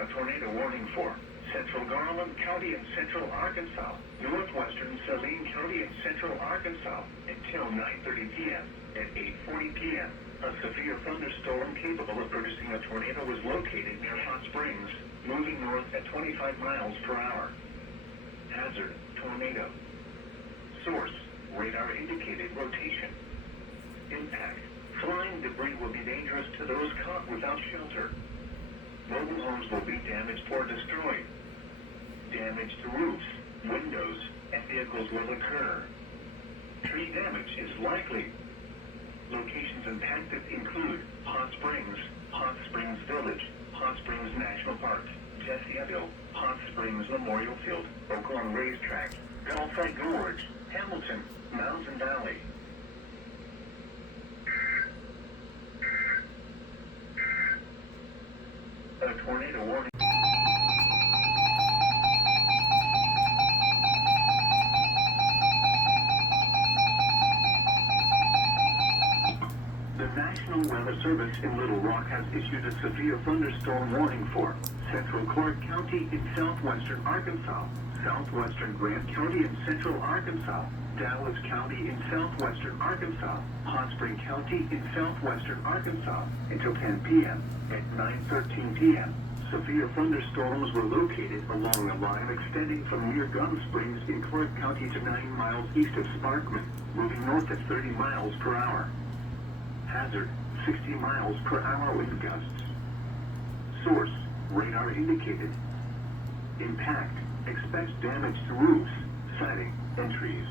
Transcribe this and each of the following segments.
a tornado warning for central Garland County and central Arkansas, northwestern Saline County and central Arkansas until 9:30 p.m. At 8:40 p.m., a severe thunderstorm capable of producing a tornado was located near Hot Springs, moving north at 25 miles per hour. Hazard, tornado. Source, radar indicated rotation. Impact, flying debris will be dangerous to those caught without shelter. Mobile homes will be damaged or destroyed. Damage to roofs, windows, and vehicles will occur. Tree damage is likely. Locations impacted include Hot Springs Village, Hot Springs National Park, Jessiaville, Hot Springs Memorial Field, Oaklawn Racetrack, Gulfside Gorge, Hamilton, Mountain Valley. A tornado warning. The National Weather Service in Little Rock has issued a severe thunderstorm warning for central Clark County in southwestern Arkansas, southwestern Grant County in central Arkansas, Dallas County in southwestern Arkansas, Hot Spring County in southwestern Arkansas until 10 p.m. At 9:13 p.m., severe thunderstorms were located along a line extending from near Gum Springs in Clark County to 9 miles east of Sparkman, moving north at 30 miles per hour. Hazard, 60 miles per hour wind gusts. Source, radar indicated. Impact, expects damage to roofs, siding, and trees.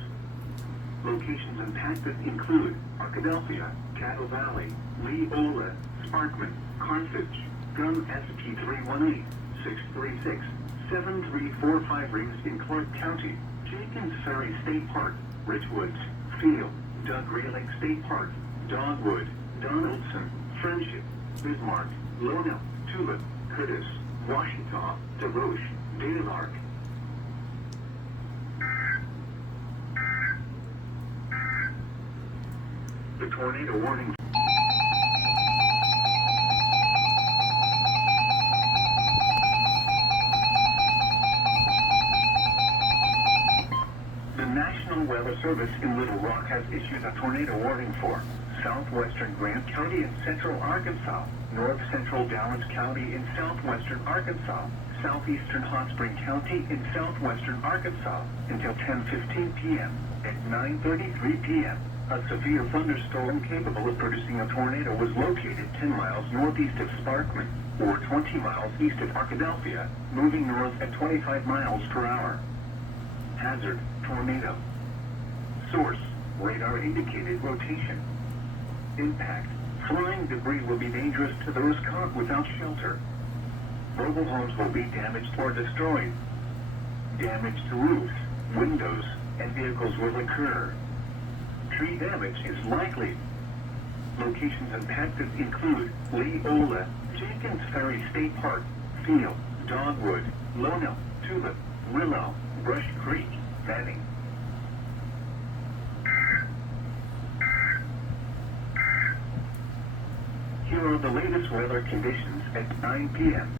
Locations impacted include Arkadelphia, Cattle Valley, Leola, Sparkman, Carthage, Gum ST318, 636, 7345 rings in Clark County, Jenkins Ferry State Park, Richwoods, Field, Doug Railing State Park, Dogwood, Donaldson, Friendship, Bismarck, Lona, Tulip, Curtis, Washita, DeRoche, Daylark. The tornado warning. The National Weather Service in Little Rock has issued a tornado warning for southwestern Grant County in central Arkansas, north central Dallas County in southwestern Arkansas, southeastern Hot Spring County in southwestern Arkansas until 10:15 p.m. At 9:33 p.m., a severe thunderstorm capable of producing a tornado was located 10 miles northeast of Sparkman, or 20 miles east of Arkadelphia, moving north at 25 miles per hour. Hazard, tornado. Source, radar indicated rotation. Impact, flying debris will be dangerous to those caught without shelter. Mobile homes will be damaged or destroyed. Damage to roofs, windows, and vehicles will occur. Tree damage is likely. Locations impacted include Leola, Jenkins Ferry State Park, Field, Dogwood, Lona, Tulip, Willow, Brush Creek, Fanning. Here are the latest weather conditions at 9 p.m.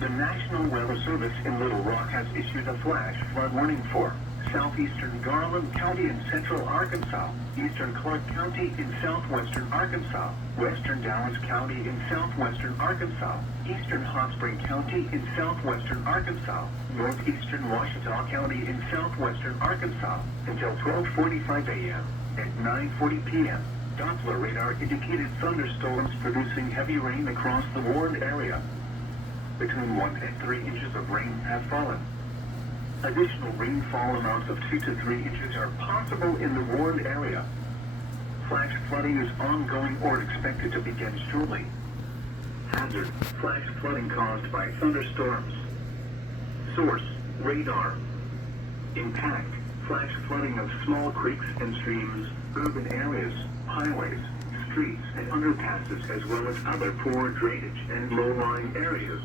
The National Weather Service in Little Rock has issued a flash flood warning for southeastern Garland County in central Arkansas, eastern Clark County in southwestern Arkansas, western Dallas County in southwestern Arkansas, eastern Hot Spring County in southwestern Arkansas, northeastern Washita County in southwestern Arkansas until 12:45 a.m. At 9:40 p.m., Doppler radar indicated thunderstorms producing heavy rain across the warned area. Between 1 and 3 inches of rain have fallen. Additional rainfall amounts of 2 to 3 inches are possible in the warned area. Flash flooding is ongoing or expected to begin shortly. Hazard, flash flooding caused by thunderstorms. Source, radar. Impact, flash flooding of small creeks and streams, urban areas, highways, streets and underpasses as well as other poor drainage and low-lying areas.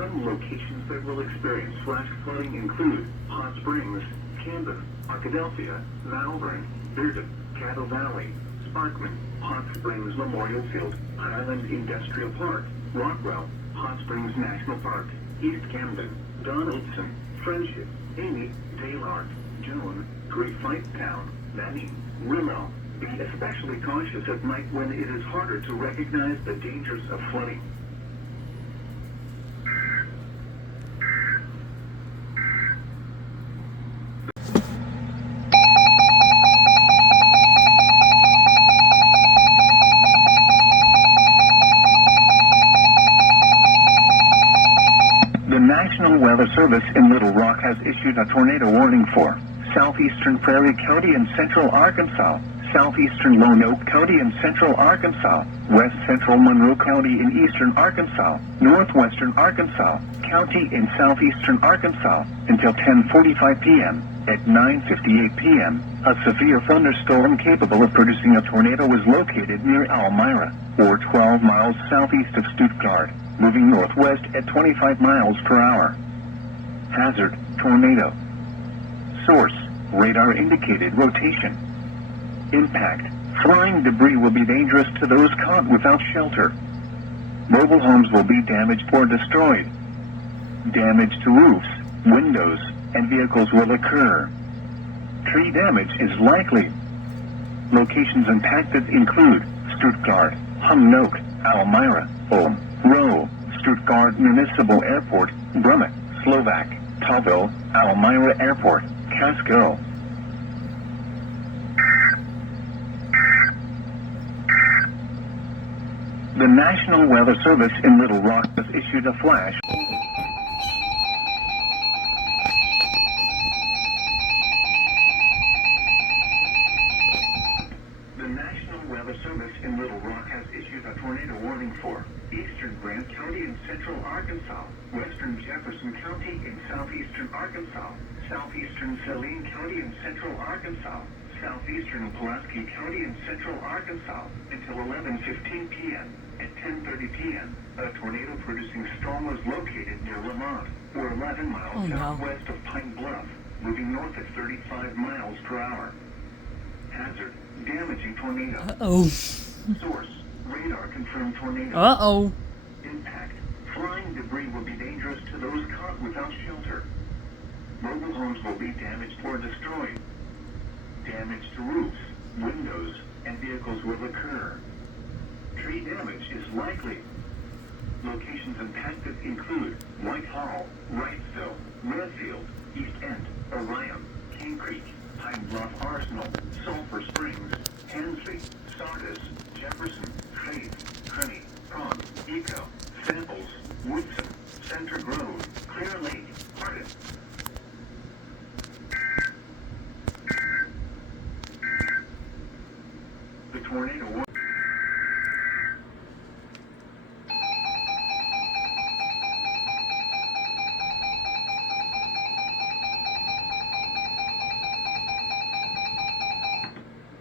Some locations that will experience flash flooding include Hot Springs, Camden, Arkadelphia, Malvern, Bearden, Cattle Valley, Sparkman, Hot Springs Memorial Field, Highland Industrial Park, Rockwell, Hot Springs National Park, East Camden, Donaldson, Friendship, Amy, Taylor, Joan, Great Fight Town, Manning, Willow. Be especially cautious at night when it is harder to recognize the dangers of flooding. The National Weather Service in Little Rock has issued a tornado warning for southeastern Prairie County and central Arkansas, southeastern Lone Oak County and central Arkansas, west central Monroe County in eastern Arkansas, northwestern Arkansas County in southeastern Arkansas until 10:45 p.m. At 9:58 p.m., a severe thunderstorm capable of producing a tornado was located near Elmira, or 12 miles southeast of Stuttgart, moving northwest at 25 miles per hour. Hazard, tornado. Source, radar indicated rotation. Impact, flying debris will be dangerous to those caught without shelter. Mobile homes will be damaged or destroyed. Damage to roofs, windows, and vehicles will occur. Tree damage is likely. Locations impacted include Stuttgart, Humnoak, Elmira, Ulm, Rowe, Stuttgart Municipal Airport, Brummett, Slovak, Tallville, Elmira Airport, Casco. The National Weather Service in Little Rock has issued a flash. The National Weather Service in Little Rock has issued a tornado warning for eastern Grant County in central Arkansas, western Jefferson County in southeastern Arkansas, southeastern Saline County in central Arkansas, southeastern Pulaski County in central Arkansas until 11:15 p.m. At 10:30 p.m., a tornado-producing storm was located near Lamont, or 11 miles southwest of Pine Bluff, moving north at 35 miles per hour. Hazard, damaging tornado. Uh-oh. Source, radar confirmed tornado. Uh-oh. Impact, flying debris will be dangerous to those caught without shelter. Mobile homes will be damaged or destroyed. Damage to roofs, windows, and vehicles will occur. Tree damage is likely. Locations impacted include Whitehall, Wrightsville, Redfield, East End, Orion, King Creek, Pine Bluff Arsenal, Sulphur Springs, Hensley, Sardis, Jefferson, Faith, Kearney, Prague, Eco, Samples, Woodson, Center Grove, Clear Lake, Hardin. The tornado warning.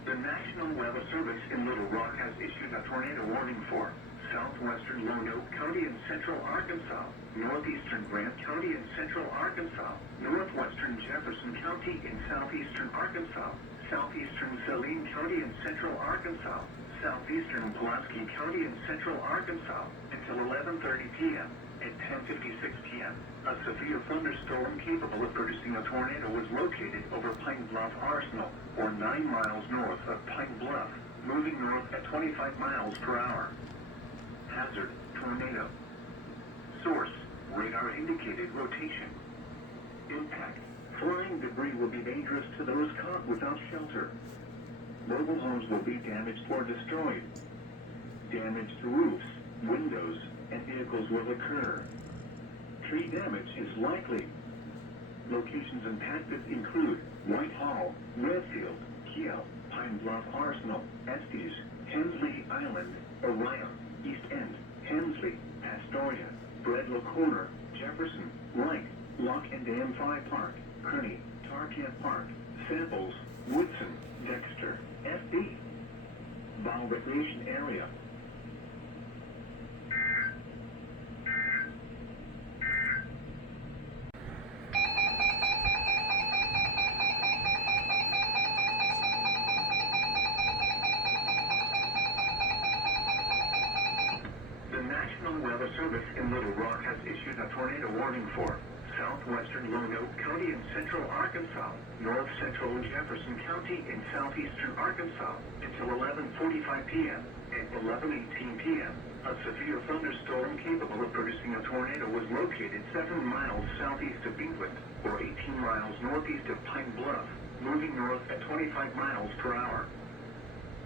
The National Weather Service in Little Rock has issued a tornado warning for southwestern Lone Oak County in central Arkansas, northeastern Grant County in central Arkansas, northwestern Jefferson County in southeastern Arkansas, southeastern Saline County in central Arkansas, southeastern Pulaski County in central Arkansas until 11:30 p.m. At 10:56 p.m., a severe thunderstorm capable of producing a tornado was located over Pine Bluff Arsenal, or 9 miles north of Pine Bluff, moving north at 25 miles per hour. Hazard, tornado. Source, radar indicated rotation. Impact, flying debris will be dangerous to those caught without shelter. Mobile homes will be damaged or destroyed. Damage to roofs, windows, and vehicles will occur. Tree damage is likely. Locations impacted include Whitehall, Redfield, Kiel, Pine Bluff Arsenal, Estes, Hensley Island, Orion, East End, Hensley, Astoria, Bredlow Corner, Jefferson, Wright, Lock and Dam 5 Park, Kearney, Tarkant Park, Samples, Woodson, Dexter, FD. Ball Recreation Area. Service in Little Rock has issued a tornado warning for southwestern Lonoke County in central Arkansas, north central Jefferson County in southeastern Arkansas until 11:45 p.m. At 11:18 p.m., a severe thunderstorm capable of producing a tornado was located 7 miles southeast of England, or 18 miles northeast of Pine Bluff, moving north at 25 miles per hour.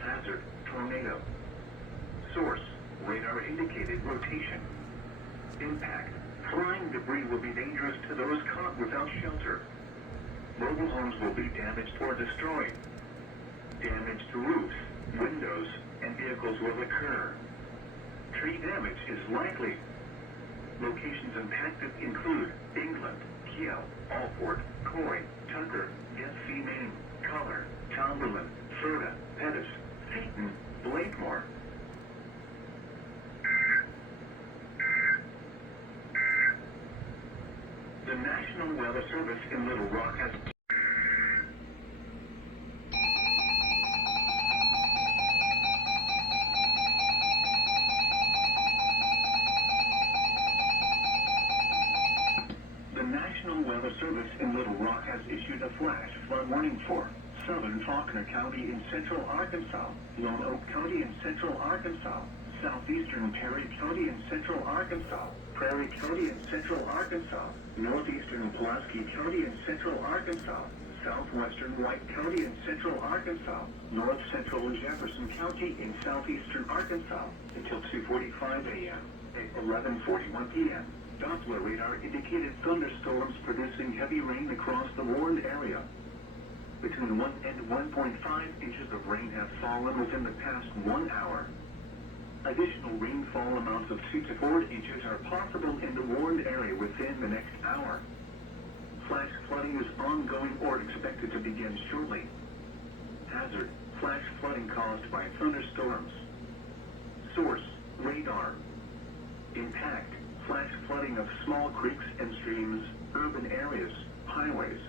Hazard, tornado. Source, radar indicated rotation. Impact, flying debris will be dangerous to those caught without shelter. Mobile homes will be damaged or destroyed. Damage to roofs, windows, and vehicles will occur. Tree damage is likely. Locations impacted include England, Kiel, Alford, Coy, Tucker, Getsy, Maine, Collar, Cumberland, Ferda, Pettis, Seaton, Blakemore. The National Weather Service in Little Rock has Service in Little Rock has issued a flash flood warning for southern Faulkner County in central Arkansas, Lonoke County in central Arkansas, southeastern Perry County in central Arkansas, Prairie County in central Arkansas, northeastern Pulaski County in central Arkansas, southwestern White County in central Arkansas, north central Jefferson County in southeastern Arkansas until 2:45 a.m. At 11:41 p.m. Doppler radar indicated thunderstorms producing heavy rain across the warned area. Between 1 and 1.5 inches of rain have fallen within the past 1 hour. Additional rainfall amounts of 2 to 4 inches are possible in the warned area within the next hour. Flash flooding is ongoing or expected to begin shortly. Hazard, flash flooding caused by thunderstorms. Source, radar. Impact, flash flooding of small creeks and streams, urban areas, highways,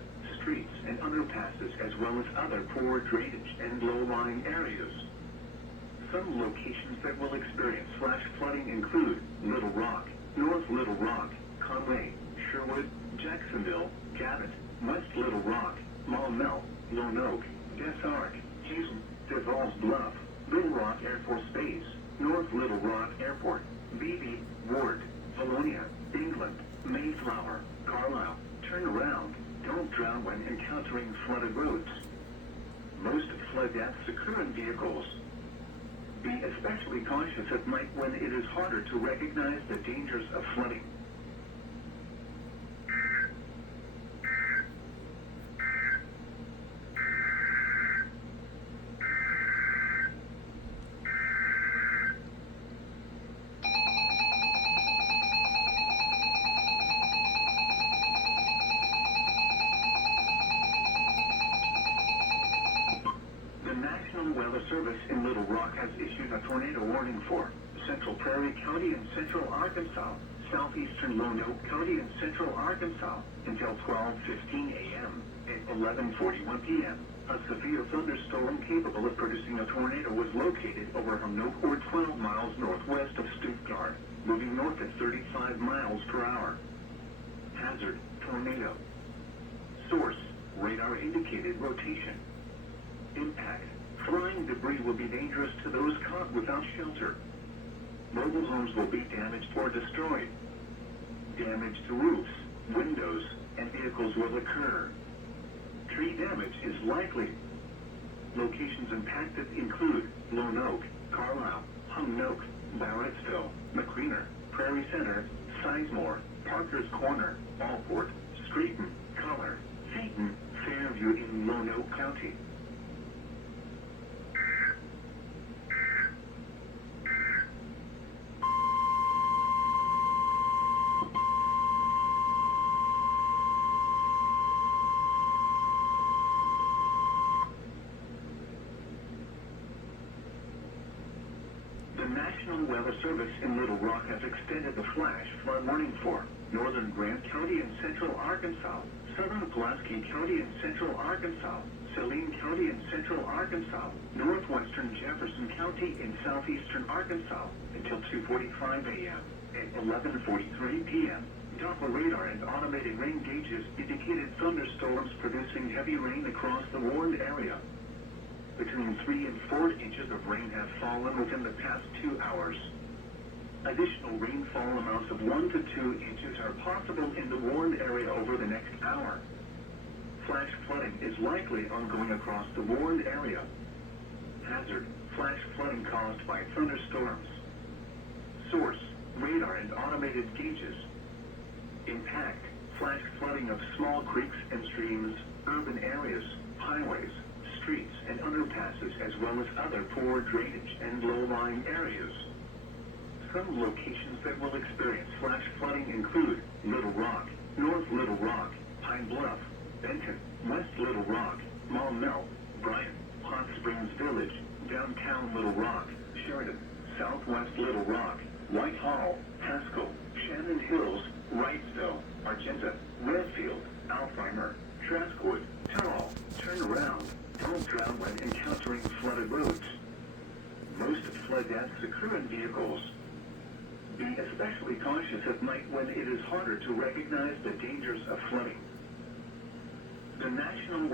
streets, and underpasses, as well as other poor drainage and low-lying areas. Some locations that will experience flash flooding include Little Rock, North Little Rock, Conway, Sherwood, Jacksonville, Cabot, West Little Rock, Maumelle, Lonoke, Des Arc, Hazel, DeVos Bluff, Little Rock Air Force Base, North Little Rock Airport, Beebe, Ward, Valonia, England, Mayflower, Carlisle. Turn around. Don't drown when encountering flooded roads. Most flood deaths occur in vehicles. Be especially cautious at night when it is harder to recognize the dangers of flooding. Service in Little Rock has issued a tornado warning for central Prairie County in central Arkansas, southeastern Lonoke County in central Arkansas until 12:15 a.m. At 11:41 p.m., a severe thunderstorm capable of producing a tornado was located over Lonoke, or 12 miles northwest of Stuttgart, moving north at 35 miles per hour. Hazard, tornado. Source, radar indicated rotation. Impact, flying debris will be dangerous to those caught without shelter. Mobile homes will be damaged or destroyed. Damage to roofs, windows, and vehicles will occur. Tree damage is likely. Locations impacted include Lonoke, Carlisle, Humnoke, Barrettsville, McCreener, Prairie Center, Sizemore, Parker's Corner, Alford, Streeton, Collar, Seaton, Fairview in Lonoke County. The National Weather Service in Little Rock has extended the flash flood warning for northern Grant County in central Arkansas, southern Pulaski County in central Arkansas, Saline County in central Arkansas, northwestern Jefferson County in southeastern Arkansas until 2:45 a.m. At 11:43 p.m., Doppler radar and automated rain gauges indicated thunderstorms producing heavy rain across the warned area. Between 3 and 4 inches of rain have fallen within the past 2 hours. Additional rainfall amounts of 1 to 2 inches are possible in the warned area over the next hour. Flash flooding is likely ongoing across the warned area. Hazard: flash flooding caused by thunderstorms. Source: radar and automated gauges. Impact: flash flooding of small creeks and streams, urban areas, highways, streets and underpasses, as well as other poor drainage and low-lying areas. Some locations that will experience flash flooding include Little Rock, North Little Rock, Pine Bluff, Benton, West Little Rock, Maumelle, Bryan, Hot Springs Village, Downtown Little Rock, Sheridan, Southwest Little Rock, Whitehall, Haskell, Shannon Hills, Wrightsville, Argenta, Redfield, Alzheimer, Traskwood, Terrell. Turn around. Don't drown when encountering flooded roads. Most flood deaths occur in vehicles. Be especially cautious at night when it is harder to recognize the dangers of flooding. The National